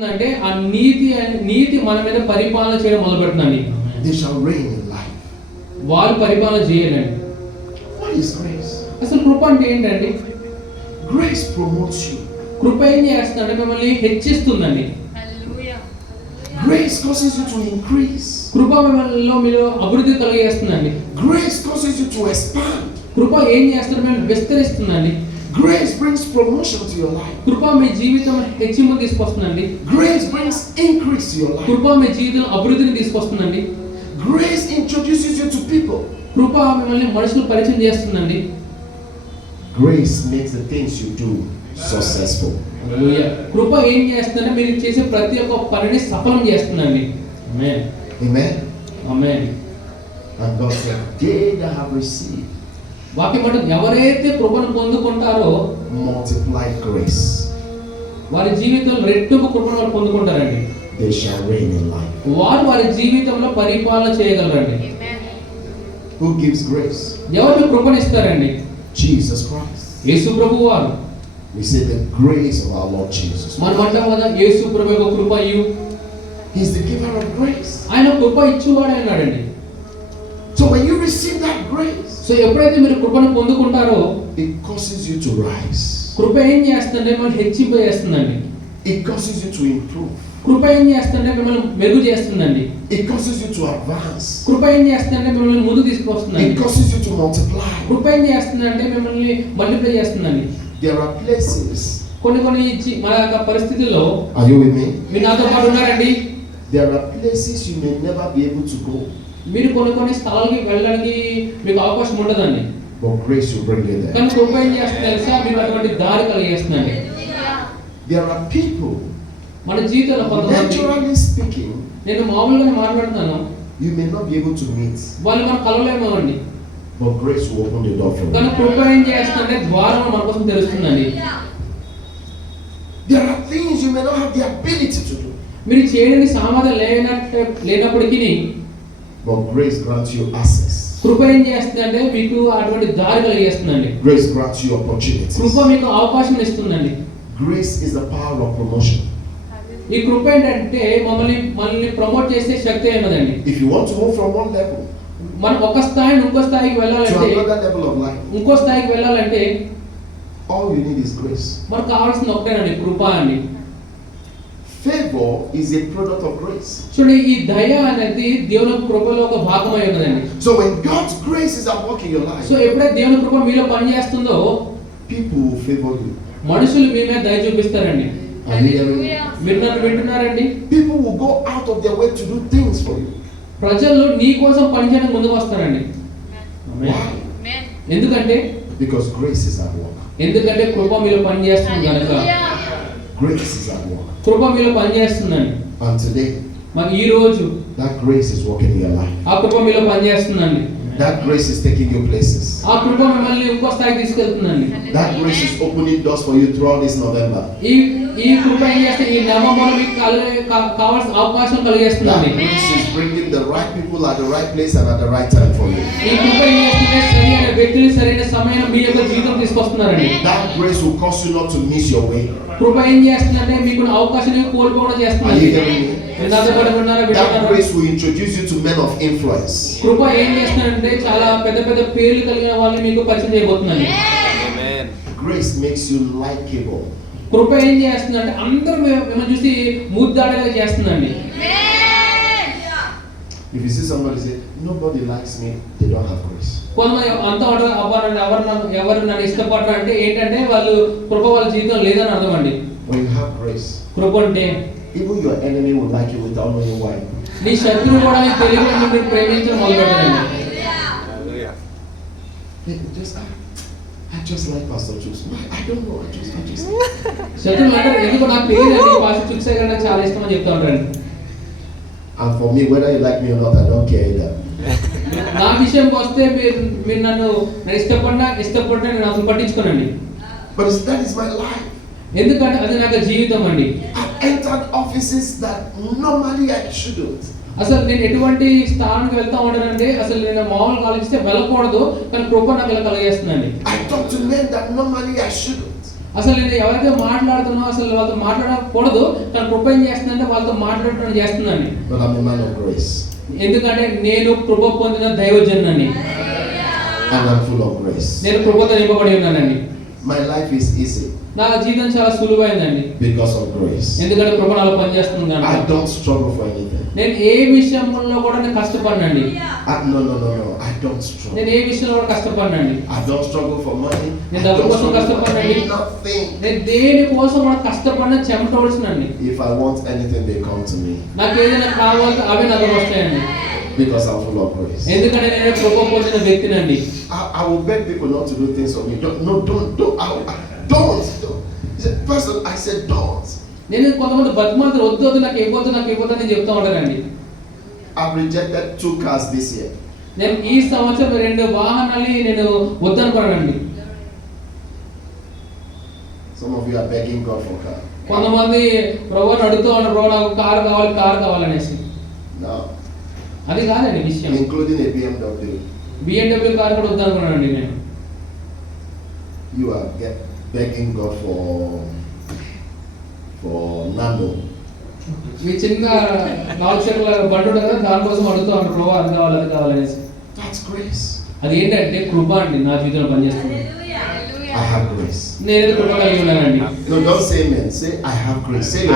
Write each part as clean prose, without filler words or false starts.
అంటే ఆ నీతి మన మీద పరిపాలన చేయడం మొదలుపెడుతుందండి. They shall reign in life. వారు పరిపాలన చేయాలండి. What is grace? అసలు కృప అంటే ఏంటండి? Grace promotes you. కృప ఏం చేస్తుందంటే మిమ్మల్ని హెచ్చిస్తుందండి. Grace causes you to increase. కృప మిమ్మల్ని మీరు అభివృద్ధి కలిగిస్తుందండి. Grace causes you to expand. కృప ఏం చేస్తుంది? మిమ్మల్ని విస్తరిస్తుందండి. Grace brings promotion to your life. కృప మీ జీవితం హెచ్చింపు తీసుకొస్తుందండి. Grace brings increase to your life. కృప మీ జీవితం అభివృద్ధిని తీసుకొస్తుందండి. Grace introduces you to people. కృప మిమ్మల్ని మనుషులు పరిచయం చేస్తుందండి. Grace makes the things you do successful. కృప ఏం చేస్తుందంటే మీరు చేసే ప్రతి ఒక్క పనిని సఫలం చేస్తుందండి. ఆమేన్. Amen. Amen. And God said, they that have received, వాక్యం అంటే ఎవరైతే కృపను పొందుకుంటారో multiply grace, వారి జీవితంలో రెట్టింపు కృపను వారు పొందుకుంటారండి. they shall reign in life. వారు వారి జీవితంలో పరిపాలన చేయగలరండి. Who gives grace? ఎవరు కృపను ఇస్తారండి? Jesus Christ. యేసు ప్రభువు వారు. We say the grace of our Lord Jesus. మనం అంటాం కదా యేసు ప్రభు యొక్క కృప ఇయ్యు. He is the giver of grace. ఆయన కృప ఇచ్చేవాడు అన్నాడండి. So when you receive that grace, so ఎప్పుడైతే మీరు కృపను పొందుకుంటారో it causes you to rise. కృప ఏం చేస్తుందంటే మిమ్మల్ని హెచ్చింప చేస్తుందండి. It causes you to improve. కృప ఏం చేస్తుందంటే మిమ్మల్ని మెరుగు చేస్తుందండి. It causes you to advance. కృప ఏం చేస్తుందంటే మిమ్మల్ని ముందు తీసుకొస్తుందండి. It causes you to multiply. కృప ఏం చేస్తుందంటే మిమ్మల్ని మల్టిప్లై చేస్తుందండి. There are places. కొన్ని మన యొక్క పరిస్థితుల్లో Are you with me? మీరు నాతో పాటు ఉన్నారండి. There are places you may never be able to go. మీరు కొన్ని స్థలాలకి వెళ్ళడానికి మీకు అవకాశం ఉండదండి. But grace will bring you there. కానీ కృప ఏం చేస్తుంది తెలుసా? మీకు అటువంటి దారి కలిగేస్తుందండి. There are people, మన జీవితంలో కొంతమంది, naturally speaking, నేను మామూలుగానే మాట్లాడుతున్నాను, you may not be able to meet. వాళ్ళు మనం కలవలేమో అండి. But grace will open the door for you. కానీ కృప ఏం చేస్తుందంటే ద్వారం మన కోసం తెరుస్తుందండి. There are things you may not have the ability to do. మీరు చేయడానికి సామర్థ్యం లేనప్పటికీ But grace grants you access. కృప ఏం చేస్తుందంటే మీకు అటువంటి దారి కలిగేస్తుందండి. Grace grants you opportunities. కృప మీకు అవకాశం ఇస్తుందండి. Grace is the power of promotion. ఈ కృప ఏంటంటే మనల్ని ప్రమోట్ చేసే శక్తి అయినదండి. If you want to move from one level మనం ఒక స్థాయి ఇంకో స్థాయికి to వెళ్ళాలంటే, another level of life, ఇంకో స్థాయికి వెళ్ళాలంటే all you need is grace. మనకు కావాల్సింది ఒకటేనండి, కృప అండి. Favor is a product of grace. చూడండి, ఈ దయ అనేది దేవుని కృపలో ఒక భాగమై ఉన్నదండి. So when God's grace is at work in your life, so ఎప్పుడైతే దేవుని కృప మీలో పనిచేస్తుందో people will favor you. మనుషులు మీ మీద దయ చూపిస్తారండి. Are you hearing me? మీరు నన్ను వింటున్నారండి? People will go out of their way to do things for you. ప్రజలు నీ కోసం పనిచేయడానికి ముందుకు వస్తారండి. Why? ఎందుకంటే Because grace is at work. ఎందుకంటే కృప మీలో పనిచేస్తుంది కనుక. Grace is at work. కృప మీలో పనిచేస్తుందండి. And today, మరి ఈ రోజు that grace is working in your life. ఆ కృప మీలో పనిచేస్తుందండి. That grace is taking you places. ఆ కృప మిమ్మల్ని ఇంకో స్థాయికి తీసుకెళ్తుందండి. That grace is opening doors for you throughout this November. ఈ కృప ఏం చేస్తే ఈ నవంబర్ మీకు కావాల్సిన అవకాశం That కలిగేస్తుందండి. grace is bringing the right people at the right place and at the right time for you. ఈ కృప ఏం చేస్తుంటే సరైన వ్యక్తులు సరైన సమయం మీ యొక్క జీవితం తీసుకొస్తున్నారండి. That grace will cause you not to miss your way. కృప ఏం చేస్తుందంటే మీకు అవకాశాన్ని కోల్పోవడం Are చేస్తుందండి. you hearing me? That grace will introduce you to men of influence. కృప ఏం చేస్తుందంటే చాలా పెద్ద పెద్ద పేర్లు కలిగిన వాళ్ళని మీకు పరిచయం చేయబోతుందండి. Grace makes you likable. కృప ఏం చేస్తుందంటే అందరూ మిమ్మల్ని చూసి ముద్దాడేలా చేస్తుందండి. If you see somebody say, nobody likes me, they don't have grace. కొంతమంది అంతా ఎవరు నన్ను ఇష్టపడరు అంటే ఏంటంటే వాళ్ళు కృప వాళ్ళ జీవితం లేదని అర్థం అండి. When you have grace, కృప అంటే even your enemy will like you without knowing why. నీ శత్రువు కూడా నీకు తెలియకుండా నిన్ను ప్రేమించడం మొదలుపెడతాడండి. I just like Pastor Chus. I don't know. I just. శత్రువులు అంటే ఎందుకు నాకు తెలియదండి, పాస్టర్ చూసే కానీ నాకు చాలా ఇష్టం అని చెప్తా ఉంటారండి. And for me, whether you like me or not, I don't care either. నా విషయంకి వస్తే మీరు నన్ను ఇష్టపడినా నేను అసలు పట్టించుకోనండి. But that is my life. ఎందుకంటే అది నాకు జీవితం అండి. I've entered offices that normally I shouldn't. అసలు నేను ఎటువంటి స్థానానికి వెళ్తా ఉంటానంటే అసలు నేను మామూలుగా ఆలోచిస్తే వెళ్ళకూడదు, కానీ కృప నాకు ఇలా కలిగేస్తుందండి. I talk to men that normally I shouldn't. అసలు నేను ఎవరైతే మాట్లాడుతున్నా అసలు వాళ్ళతో మాట్లాడకూడదు, కానీ కృప ఏం చేస్తుందంటే వాళ్ళతో మాట్లాడటం చేస్తుందండి. But I'm a man of grace. ఎందుకంటే నేను కృప పొందిన దైవజనుడిని, And I'm full of grace. నేను కృపతో నింపబడి ఉన్నానండి. My life is easy నా జీవితం చాలా సులువైందండి because of grace. ఎందుకంటే కృప నాలో పనిచేస్తుంది I కనుక. don't struggle for anything. నేను ఏ విషయంలో కూడా నేను కష్టపడినండి. No. I don't struggle. నేను ఏ విషయంలో కూడా కష్టపడినండి. I don't struggle for money. I నేను డబ్బు don't కోసం struggle for కష్టపడినండి. nothing. నేను దేని కోసం కూడా కష్టపడిన చెమటోడ్చినండి. If I want anything, they come to me నాకు ఏదైనా కావాలంటే అవే నాకు వస్తాయండి. because I'm full of grace. ఎందుకంటే నేను కృప పొందిన వ్యక్తినండి. I will beg people not to do things for me. Don't. He said, Pastor, I said don't. నేను కొంతమంది బతిమాలతో వద్దు నాకు ఇవ్వద్దు అని చెప్తూ ఉంటానండి. I've rejected 2 cars this year. నేను ఈ సంవత్సరం 2 వాహనాలు నేను వద్దనుకున్నానండి. Some of you are begging God for car. కొంతమంది ప్రభువుని అడుగుతూ ఉంటారు, ప్రభు నాకు కారు కావాలనేసి. No. అది కాదండి విషయం. Including a BMW. BMW car కూడా వద్దనుకున్నానండి నేను. You are begging God for Nano. మీ చిన్న 4 చక్రాల బండి ఉంటుంది కదా, దానికోసం అడుగుతూ ఉంటారు, ప్రభు అది కావాలనేసి. That's grace. అది ఏంటంటే కృప అండి నా జీవితంలో పనిచేస్తుంది. I have grace. నేను కృప కలిగి ఉన్నానండి. No, don't say amen. Say I have grace. Say it.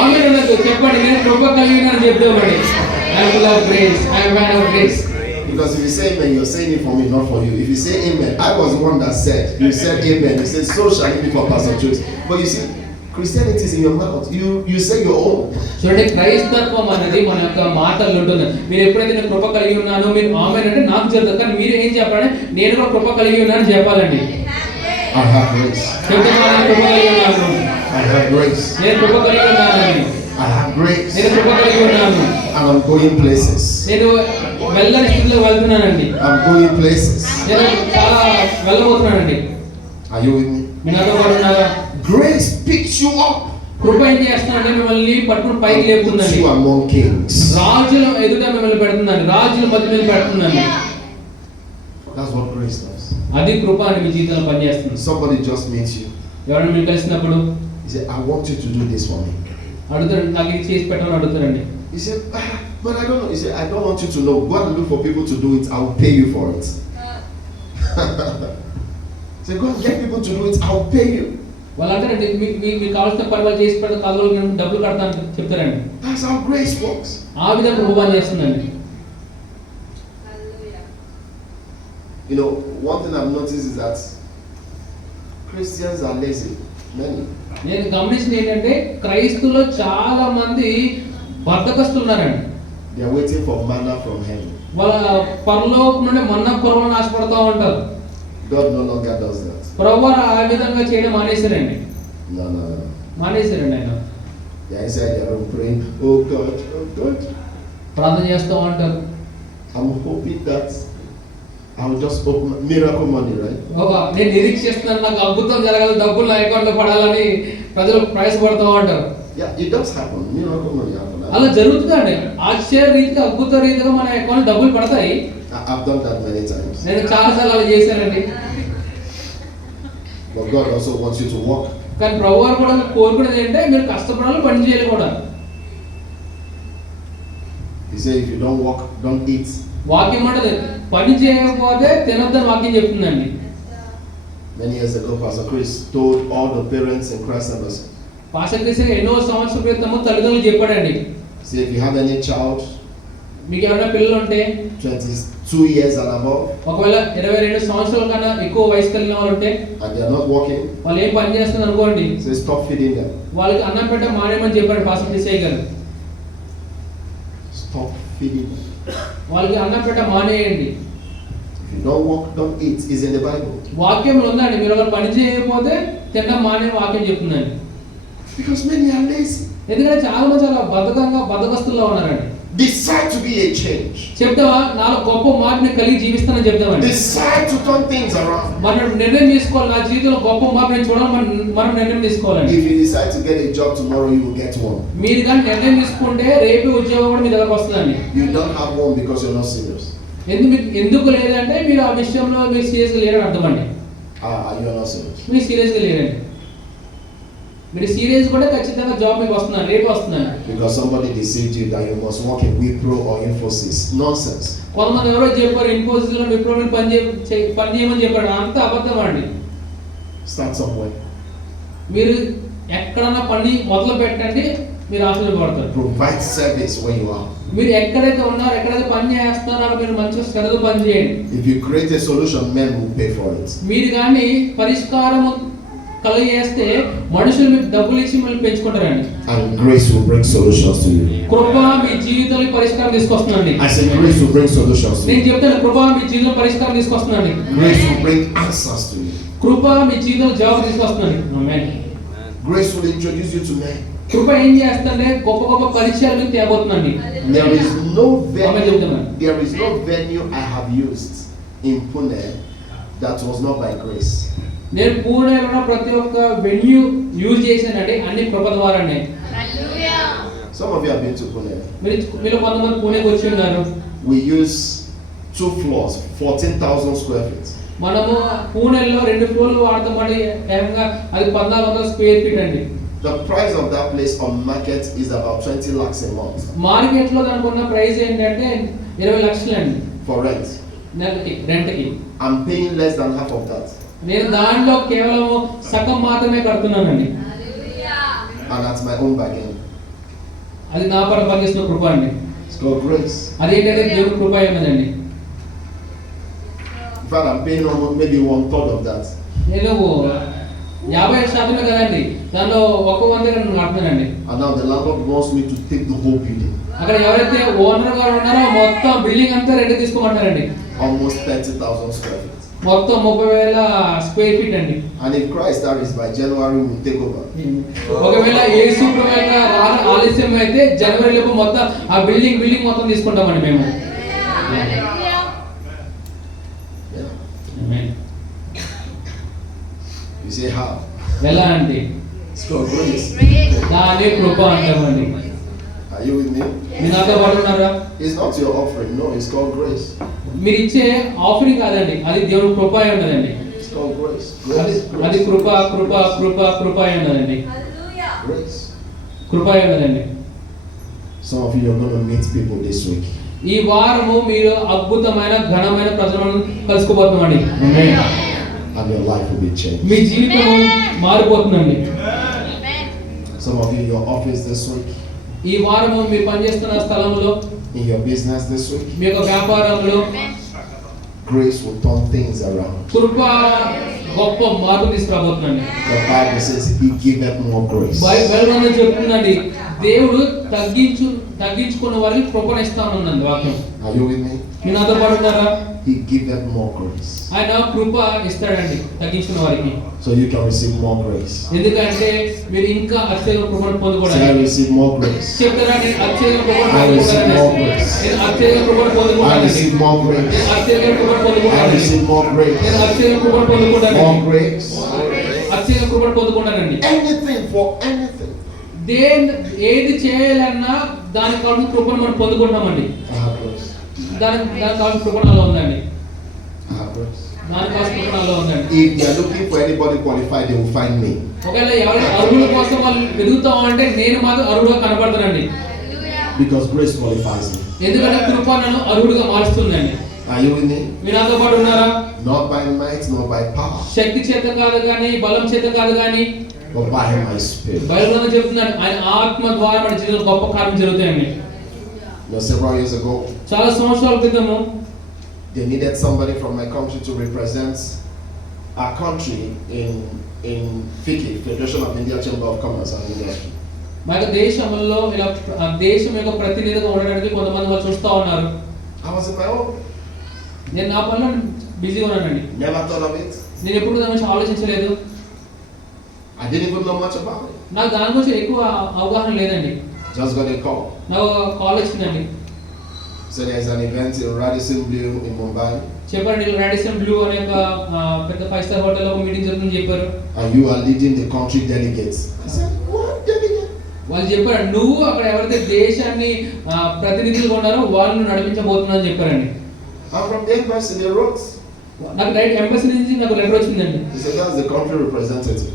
ఆమేన్ అనొద్దు, చెప్పండి నేను కృప కలిగి ఉన్నానని చెప్తామండి. I am full of grace. I am man of grace. Because if you say amen, you're saying it for me, not for you. If you say amen, I was the one that said. You said amen. You said so shall it be for Pastor Jokes. But you see, Christianity is in your mouth. You say your own. చూడండి, క్రైస్తత్వం అనేది మన యొక్క మాటల్లో ఉంటుంది. మీరు ఎప్పుడైతే నేను కృప కలిగి ఉన్నాను మీరు ఆమేన్ అంటే నాకు జరుగుతుంది, కానీ మీరు ఏం చెప్పాలంటే నేను కూడా కృప కలిగి ఉన్నానని చెప్పాలండి. I have grace. చెప్తాను, నేను కృప కలిగి ఉన్నాను. I have grace. నేను కృప కలిగి ఉన్నానండి. I have grace. నేను కృప కలిగి ఉన్నాను. And I'm going places. నేను వెళ్ళని స్థితిలో వెళ్తున్నానండి. I'm going places. నేను చాలా వెళ్ళబోతున్నానండి. Are you with me? మీరు నాతో పాటు ఉన్నారా? Grace picks you up. కృప ఏం చేస్తున్నాడంటే మిమ్మల్ని పట్టుకుని పైకి Puts లేపుతుందండి. you among kings. రాజుల ఎదుట మిమ్మల్ని పెడుతుందండి, రాజుల మధ్య మీద పెడుతుందండి. That's what grace does. అది కృప అని మీ జీవితంలో పనిచేస్తుంది. Somebody just meets you. ఎవరైనా మీరు కలిసినప్పుడు He said, I want you to do this for me. అడుగుతారు, నాకు ఇది చేసి పెట్టమని అడుగుతారండి. He said, but I don't know. He said, I don't want you to know. Go and look for people to do it. I will pay you for it. He said, go and get people to do it. I will pay you. వాళ్ళు అంటారండి, మీకు కావాల్సిన పని వాళ్ళు చేసి పెడతా కాదు, నేను డబ్బులు కడతాను చెప్తారండి. That's how grace works. ఆ విధంగా కృప పనిచేస్తుందండి. You know, one thing I've noticed is that Christians are lazy. Many. నేను గమనించింది ఏంటంటే క్రైస్తవులు చాలా మంది బద్ధకస్తులు ఉన్నారండి. They are waiting for manna from heaven. వాళ్ళ పరలోకం నుండి మన్నా కురవాలని ఆశపడతా ఉంటారు. God no longer does that. ప్రభువు ఆ విధంగా చేయడం మానేశారండి. No. మానేశారండి ఆయన. They are inside their room praying, oh God. ప్రార్థన చేస్తూ ఉంటారు. I'm hoping that I will just open miracle money, right? నేను నిరీక్షిస్తున్నాను, నాకు అద్భుతం జరగాలి, డబ్బులు నా అకౌంట్ లో పడాలని ప్రజలు ప్రయాసపడుతూ ఉంటారు. Yeah, it does happen. Miracle money happen. అలా జరుగుతుందండి. ఆశ్చర్య రీతిగా అద్భుత రీతిగా మన అకౌంట్ డబ్బులు పడతాయి. I've done that many times. నేను చాలా సార్లు అలా చేశానండి. But God also wants you to work. కానీ ప్రభువు వారు కూడా కోరుకునేది ఏంటంటే మీరు కష్టపడాలి, పని చేయాలి కూడా. He said, if you don't work, don't eat. వాక్యం అంటే పని చేయకపోతే తినొద్దని వాక్యం చెప్తుందండి. Many years ago, Pastor Chris told all the parents in Christ Embassy. Pastor Chris ఎన్నో సంవత్సరాల క్రితం తల్లిదండ్రులు చెప్పాడండి, Say if you have any child, మీకు ఎవరైనా పిల్లలు ఉంటే 22 years and above, ఒకవేళ 22 సంవత్సరాల కన్నా ఎక్కువ వయసు కలిగిన వాళ్ళు ఉంటే and they are not working, వాళ్ళు ఏం పని చేస్తున్నారు అనుకోండి, say stop feeding them. వాళ్ళకి అన్నం పెట్ట మానేమని చెప్పాడు పాస్టర్ క్రిస్ గారు. Stop feeding them. వాళ్ళకి అన్నం పెట్ట మానేయండి. If you don't work, don't eat. It's in the Bible. వాక్యంలో ఉందండి, మీరు ఒకరు పని చేయకపోతే తినడం మానే వాక్యం చెప్తుందండి. Because many are lazy. ఎందుకంటే చాలా మంది చాలా బద్ధకస్తుల్లో ఉన్నారండి. Decide to be a change. చెప్తావా నాలో గొప్ప మార్పుని కలిగి జీవిస్తానని చెప్తామండి. Decide to turn things around. మనం నిర్ణయం తీసుకోవాలి, నా జీవితంలో గొప్ప మార్పుని చూడాలి, మనం నిర్ణయం తీసుకోవాలండి. If you decide to get a job tomorrow, you will get one. మీరు కానీ నిర్ణయం తీసుకుంటే రేపే ఉద్యోగం కూడా మీ దగ్గరకు వస్తుందండి. You don't have one because you're not serious. ఎందుకు లేదంటే మీరు ఆ విషయంలో మీరు సీరియస్గా లేరని అర్థమండి. You are not serious. మీరు సీరియస్గా లేరండి. మీరు సీరియస్ కూడా ఖచ్చితంగా జాబ్ మీకు వస్తున్నాను, రేపు వస్తున్నాను. Because somebody deceived you that you must work in Wipro or Infosys. Nonsense. కొంతమంది ఎవరో చెప్పారు ఇన్ఫోసిస్ లో విప్రో పని చేయమని చెప్పారు. అంత అబద్ధం అండి. Start somewhere. మీరు ఎక్కడన్నా పని మొదలు పెట్టండి, మీరు ఆశీర్వదించబడతారు. Provide service where you are. మీరు ఎక్కడైతే ఉన్నారో, ఎక్కడైతే పని చేస్తున్నారో మీరు మంచిగా శ్రద్ధ పని చేయండి. If you create a solution, men will pay for it. మీరు కానీ పరిష్కారం కలిగేస్తే మనుషులు మీకు డబ్బులు ఇచ్చి మళ్ళీ పెంచుకుంటారండి. And grace will bring solutions to you. కృప మీ జీవితానికి పరిష్కారం తీసుకొస్తుందండి. I said grace will bring solutions to నేను you. చెప్తాను, కృప మీ జీవితం పరిష్కారం తీసుకొస్తుందండి. Grace will bring answers to you. కృప మీ జీవితం జవాబు తీసుకొస్తుందండి. ఆమేన్. Grace will introduce you to men. కృప ఏం చేస్తుందంటే గొప్ప గొప్ప పరిచయాలు మీకు తేబోతుందండి. There is no ఆమేన్ చెప్తున్నాను. there is no venue I have used in Pune that was not by grace. నేను పూణేలో ఉన్న ప్రతి ఒక్క వెన్యూ యూజ్ చేశానండి, అన్ని కృప ద్వారానే. Some of you have been to Pune. మీరు కొంతమంది పూణేకి వచ్చి ఉన్నారు. We use 2 floors, 14,000 square feet. మనము పూణేలో 2 ఫ్లోర్లు వాడతామండి. ఏకంగా అది 1400 స్క్వేర్ ఫీట్ అండి. The price of that place on market is about 20 lakhs a month market లో దానికి ఉన్న ప్రైస్ ఏంటంటే 20 లక్షలు అండి for rent. నెలకి రెంట్కి. I'm paying less than half of that. నేను దాంట్లో కేవలం సగం మాత్రమే కడుతున్నానండి. And that's my own bargain. అది నా పట్ల పనిచేస్తున్న కృప అండి. It's called grace. అదేంటంటే దేవుని కృప ఏమదండి. In fact, I'm paying almost maybe 1/3 of that. నేను 50% కదండి, దానిలో 1/100 నేను కడుతున్నానండి. And now the landlord wants me to take the whole building. అక్కడ ఎవరైతే ఓనర్ గారు ఉన్నారో మొత్తం బిల్డింగ్ అంతా రెంట్ తీసుకోమంటారండి. Almost 30,000 square feet. మొత్తం 30,000 స్క్వేర్ ఫీట్ అండి. And if Christ tarries by January, we will take over. ఒకవేళ యేసు ప్రభువు ఆలస్యం అయితే జనవరి లోపు మొత్తం ఆ బిల్డింగ్ మొత్తం తీసుకుంటామండి మేము. Yeah. You say how? ఎలా అండి? It's called grace. దాని కృప అంటామండి. Are you with me? మీరు నాతో పాటు ఉన్నారా? It's not your offering. No, it's called grace. మీరు ఇచ్చే ఆఫరింగ్ కాదండి, అది దేవుని కృప అయి ఉన్నదండి. It's called grace. అది కృప అయి ఉన్నదండి. Grace. కృప అయి ఉన్నదండి. Some of you are going to meet people this week. ఈ వారము మీరు అద్భుతమైన ఘనమైన ప్రజలను కలుసుకోబోతున్నామండి. And your life will be changed. మీ జీవితం మారిపోతుందండి. Some of you in your office this week. ఈ వారము మీరు పనిచేస్తున్న స్థలంలో, In your business this week. మీ యొక్క వ్యాపారంలో Grace will turn things around. కృప గొప్ప మార్పు తీసుకురాబోతుందండి. The Bible says He giveth more grace. Bible చెప్తుందండి, దేవుడు తగ్గించుకున్న వారికి కృపను ఇస్తానన్నది వాక్యం. Are you with me? మీరు నాతో పాటు ఉన్నారా? He giveth more grace. ఆయన కృప ఇస్తాడండి తగ్గించుకున్న వారికి. So you can receive more grace. ఎందుకంటే మీరు ఇంకా అత్యధిక కృపను Say, I పొందుకోవడానికి receive more grace. చెప్తారా? నేను అత్యధిక కృపను I receive more పొందుకోవడానికి, grace. నేను అత్యధిక కృపను I పొందుకోవడానికి, receive more grace. నేను అత్యధిక కృపను I పొందుకోవడానికి, receive more grace. నేను అత్యధిక కృపను పొందుకోవడానికి, More grace. అత్యధిక కృపను పొందుకుంటానండి. Anything for anything. ఏది చేయాలన్నా దానికి కావాల్సిన కృపను మనం పొందుకుంటామండి. I have grace. దానికి కావాల్సిన కృపణ అలా ఉందండి. I have grace. దానికి కావాల్సిన కృపణ అలా ఉందండి. If they are looking for anybody qualified, they will find me. ఒకవేళ ఎవరి అర్హుల కోసం వాళ్ళు వెతుకుతాం అంటే నేను మాత్రం అర్హుడుగా కనబడతానండి. Because grace qualifies me. ఎందుకంటే కృప నన్ను అర్హుడుగా మారుస్తుందండి. Are you with me? మీరు నాతో పాటు ఉన్నారా? Not by might, nor by power, శక్తి చేత కాదు కానీ, బలం చేత కాదు కానీ, but by my spirit. బైబిల్లో చెప్తున్నాను, ఆయన ఆత్మ ద్వారా మన జీవితంలో గొప్ప కార్యం జరుగుతాయండి. Several years ago, చాలా సంవత్సరాల క్రితము they needed somebody from my country to represent our country in FICCI, Federation of India Chamber of Commerce and Industry. మా యొక్క దేశంలో ఇలా దేశం యొక్క ప్రతినిధిగా ఉండడానికి కొంతమంది వాళ్ళు చూస్తూ ఉన్నారు. I was in my own. నేను నా పనిలో బిజీగా ఉన్నానండి. Never thought of it. నేను ఎప్పుడు దాని గురించి ఆలోచించలేదు. I didn't even know much about it. నాకు దాని గురించి ఎక్కువ అవగాహన లేదండి. Just got a call. నాకు కాల్ వచ్చిందండి. So there's an event in Radisson Blu in Mumbai. చెప్పండి, రాడిసన్ బ్లూ అనే ఒక పెద్ద 5-star హోటల్లో ఒక మీటింగ్ జరుగుతుందని చెప్పారు. And you are leading the country delegates. I said, what delegate? వాళ్ళు చెప్పారు, నువ్వు అక్కడ ఎవరైతే దేశాన్ని ప్రతినిధులుగా ఉన్నారో వాళ్ళని నడిపించబోతున్నావు అని చెప్పారండి. And from the embassy they wrote, నాకు డైరెక్ట్ ఎంబసీ నుంచి నాకు లెటర్ వచ్చిందండి. He said, that's the country representative.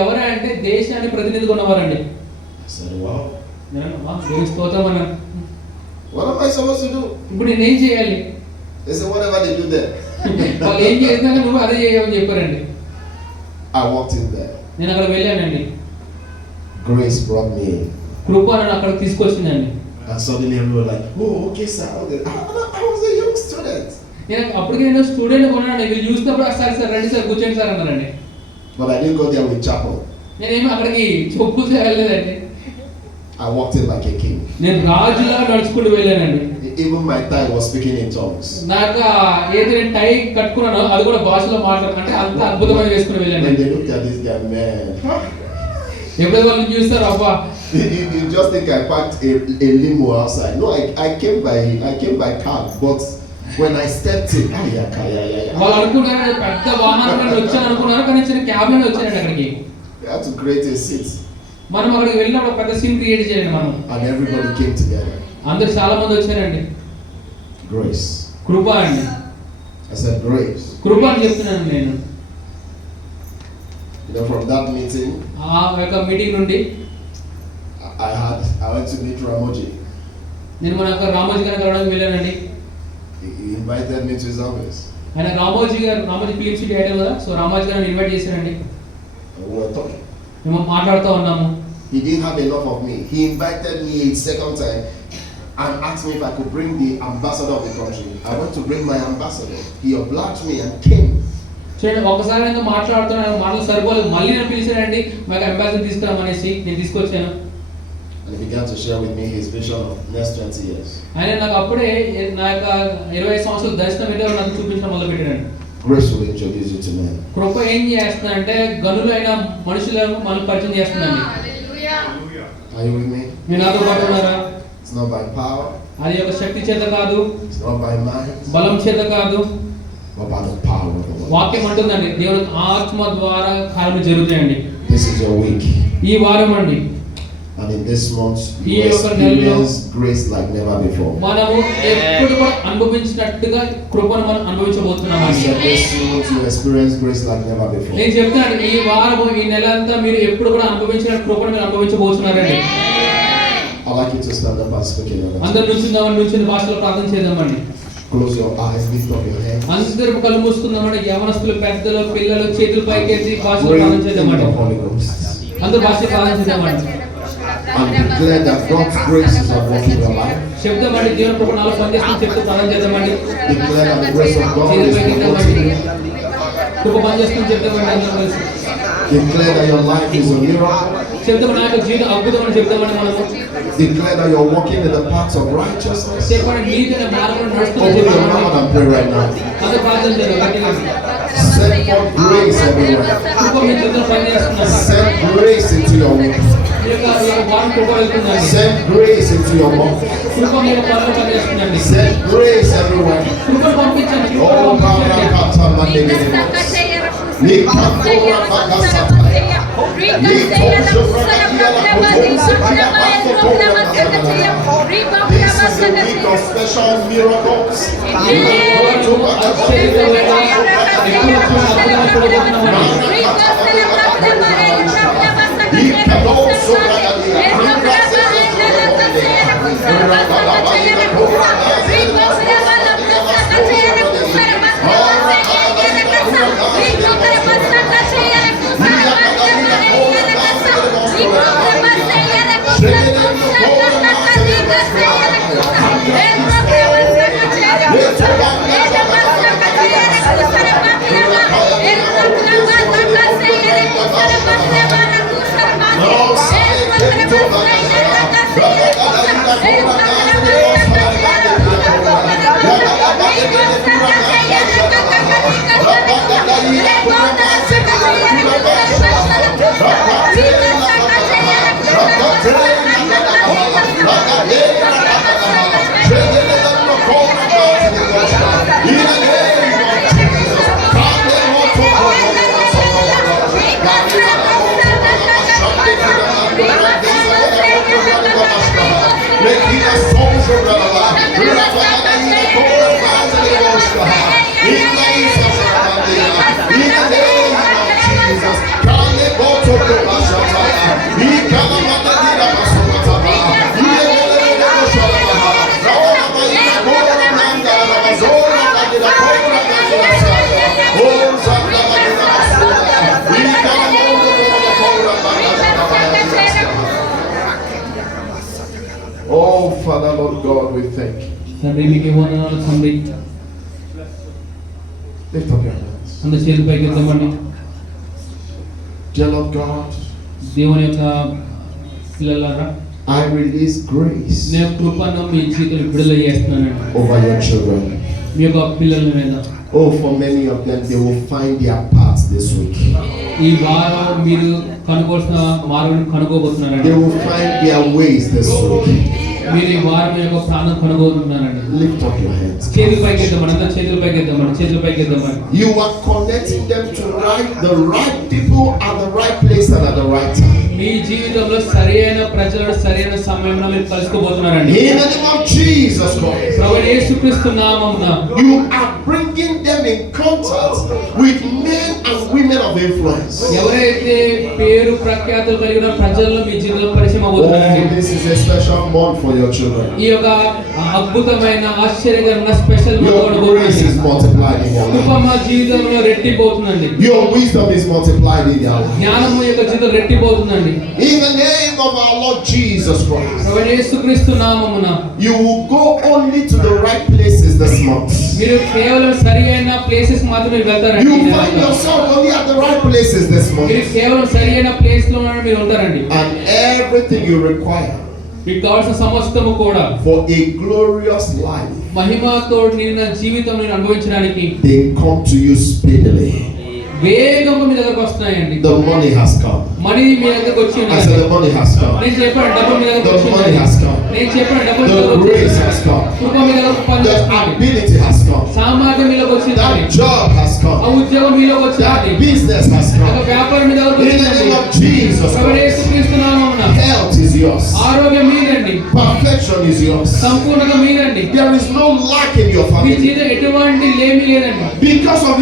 ఎవరా అంటే దేశాన్ని ప్రతినిధిగా ఉన్నవారండి. I said, wow. దేవుని స్తోత్రం అన్నాను. What am I supposed to do? ఇప్పుడు నేను ఏం చేయాలి? They said, whatever they do there. వాళ్ళు ఏం చేసినా నువ్వు అదే చేయమని చెప్పారండి. I walked in there. నేను అక్కడ వెళ్ళానండి. Grace brought me in. కృప నన్ను అక్కడ తీసుకొచ్చిందండి. And suddenly everyone was like, oh, okay, sir. I was a young student. నేను అప్పటికే నేను స్టూడెంట్ కొన్నాను. వీళ్ళు చూసినప్పుడు సరే సార్ రండి సార్ కూర్చోండి సార్ అన్నారండి. But I didn't go there with chapel. నేనేమో అక్కడికి చెప్పు వెళ్ళలేదండి. I walked in like a king. నేను రాజులా నడుచుకుంటూ వెళ్ళానండి. Even my tie was speaking in tongues. నాకు ఏది నేను టై కట్టుకున్నానో అది కూడా భాషలో మాట్లాడుతుంటే అంత అద్భుతమైన వేసుకుని వెళ్ళాను. When they looked at this guy, man. ఎప్పుడైతే వాళ్ళని చూస్తారు అబ్బా. You just think I parked a limo outside. No, I came by car, but when I stepped in, వాళ్ళు అనుకున్నారు పెద్ద వాహనంలో వచ్చాను అనుకున్నారు, కానీ చిన్న క్యాబ్ లోనే వచ్చానండి అక్కడికి. We had to create a seat. మనం అక్కడికి వెళ్ళినప్పుడు పెద్ద సీన్ క్రియేట్ చేయండి మనం. And everybody came together. అందరు చాలా మంది వచ్చారండి. Grace. కృప అండి. I said grace. కృప అని చెప్తున్నాను నేను. You know, from that meeting, ఆ యొక్క మీటింగ్ నుండి I went to meet Ramoji. నేను మన రామోజీ గారిని కలవడానికి వెళ్ళానండి. He invited me to his office. ఆయన రామోజీ ఫిలిం సిటీ ఐడల్ కదా, సో రామోజీ గారిని ఇన్వైట్ చేశారండి. And we were talking. మేము మాట్లాడుతూ ఉన్నాము. He didn't have enough of me. He invited me a second time and asked me if I could bring the ambassador of the country. I went to bring my ambassador. He obliged me and came. చూడండి, ఒకసారి నేను మాట్లాడుతున్నాను, మాటలు సరిపోలేదు, మళ్ళీ నేను పిలిచానండి మాకు ambassador తీసుకురామనేసి నేను తీసుకొచ్చాను. And he began to share with me his vision of next 20 years. ఆయన నాకు అప్పుడే నా యొక్క 20 సంవత్సరాల దర్శనం ఏంటో నాకు చూపించడం మొదలుపెట్టాడు. Grace will introduce you to men. కృప ఏం చేస్తుందంటే గనులైన మనుషులను మనం పరిచయం చేస్తుందండి. Are you with me? మీరు నాతో పాటు ఉన్నారా? It's not by power. అది ఒక శక్తి చేత కాదు, It's not by might. బలం చేత కాదు, But by the power of the Lord. వాక్యం అంటుందండి దేవుని ఆత్మ ద్వారా కార్యలు జరుగుతాయండి. This is your week. ఈ వారం అండి. And in this month, you experience grace like never before. మనము ఎప్పుడు కూడా అనుభవించినట్టుగా కృపను మనం అనుభవించబోతున్నాము. I said this month you experience grace like never before. నేను చెప్తాను ఈ వారము ఈ నెల అంతా మీరు ఎప్పుడు కూడా అనుభవించిన కృపను మీరు అనుభవించబోతున్నారండి. I'd like you to stand up and speak in your language. అందరూ నుంచున్న భాషలో ప్రార్థన చేద్దామండి. Close your eyes, lift up your hands. అందరూ కళ్ళు మూసుకుందామండి. యవనస్తులు, పెద్దలు, పిల్లలు చేతులు పైకెత్తి భాషలో ప్రార్థన చేద్దామండి. అందరూ భాషలో ప్రార్థన చేద్దామండి. And declare that God's grace is at work in your life. చెప్తామండి దేవుని కృప నాలో పనిచేస్తుంది చెప్తూ ప్రార్థన చేద్దామండి. Declare that the grace of God is at work in your life. కృప పనిచేస్తుంది చెప్తామండి అందరూ కలిసి. Declare that your life is a miracle. చెప్తామండి నా యొక్క జీవితం అద్భుతం అని చెప్తామండి మనము. Declare that you're walking in the paths of righteousness. చెప్పండి నీతిని మార్గంలో నడుస్తున్నా Open your చెప్పండి. mouth and pray right now. అందరూ ప్రార్థన చేద్దాం గట్టిగా. Send forth grace everywhere. కృప మీ జీవితంలో పనిచేస్తున్నారు. Send grace into your week. ఈ యొక్క వారం కృప వెళ్తుందండి. Send grace into your month. కృప మీ యొక్క పనులు పనిచేస్తుందండి. Send grace everywhere. కృప పంపించండి. కృప Oh, పంపించండి. This is a week of special miracles. Father, Lord God, we thank you. తండ్రి మీకు వందనాలు తండ్రి. Lift up your hands. అందరి చేతుల పైకి ఎత్తండి. Dear Lord God, దేవుని యొక్క పిల్లలారా, I release grace నేను కృపను మీ జీవితంలో విడుదల చేస్తున్నానండి over your children. మీ యొక్క పిల్లల మీద. Oh, for many of them, they will find their paths this week. ఈ వారం మీరు కనుగోల్సిన మార్గం కనుగోబోతున్నారండి. They will find their ways this week. మీరు ఈ వారం యొక్క ప్రాణం కనుగోతున్నారండి. Lift up your hands. చేతుల పైకి ఎత్తామండి. అందరూ చేతుల పైకి ఎత్తామండి. చేతుల పైకి ఎత్తామండి. You are connecting them to the right people at the right place and at the right time. మీ జీవితంలో సరైన ప్రజలను సరైన సమయంలో మీరు కలుసుకోబోతున్నారండి. In the name of Jesus Christ. ప్రభువైన యేసుక్రీస్తు నామమున You are bringing them in contact with men and women of influence. ఎవరైతే పేరు ప్రఖ్యాతులు కలిగిన ప్రజల్లో మీ జీవితంలో పరిచయం అవబోతున్నారండి. Oh, this is a special month for your children. ఈ యొక్క అద్భుతమైన ఆశ్చర్యకరమైన special Your grace is multiplied in your కృప life. మా జీవితంలో రెట్టిపోతుందండి. Your wisdom is multiplied in your life. జ్ఞానము యొక్క జీవితం రెట్టిపోతుందండి. In the name of our Lord Jesus Christ. ప్రభువైన యేసుక్రీస్తు నామమున You will go only to the right places this month. మీరు కేవలం సరైన ప్లేసెస్ మాత్రమే వెళ్తారండి. You find yourself only at the right places this మీరు month. కేవలం సరైన ప్లేస్ లో మీరు ఉంటారండి. And everything you require మీకు కావాల్సిన సమస్తము కూడా for a glorious life, మహిమతో నిన్న జీవితం నేను అనుభవించడానికి they come to you speedily. వేగంగా మీ దగ్గరకు వస్తున్నాయండి. The money has come. Money మీ దగ్గరకు వచ్చి I said the money has come. నేను చెప్పాను డబ్బు మీ దగ్గరకు The వచ్చి money has come. నేను చెప్పాను డబ్బు మీ The దగ్గరకు grace వచ్చి has come. కృప మీ దగ్గరకు The పనిచేస్తుంది. ability has come. సామర్థ్యం మీలోకి వచ్చింది. That job has ఆ come. ఉద్యోగం మీలోకి వచ్చింది. That business has ఆ come. వ్యాపారం మీ దగ్గరకు In the వచ్చింది. name of Jesus ప్రభువైన Christ. యేసుక్రీస్తు నామమున Health is yours. ఆరోగ్యం మీదండి. Perfection is yours. సంపూర్ణత మీదండి. There is no lack in your me family. జీవితం ఎటువంటి లేమి లేదండి. Because of